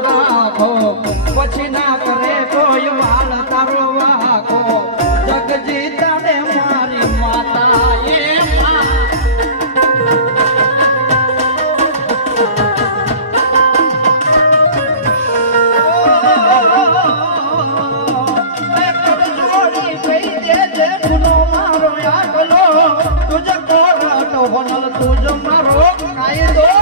જ રાખો પછી ના કરે કોઈ વાલ તારો વાકો જગજી તારે મારી. માતા એ મારો તુજ મારો કાયદો.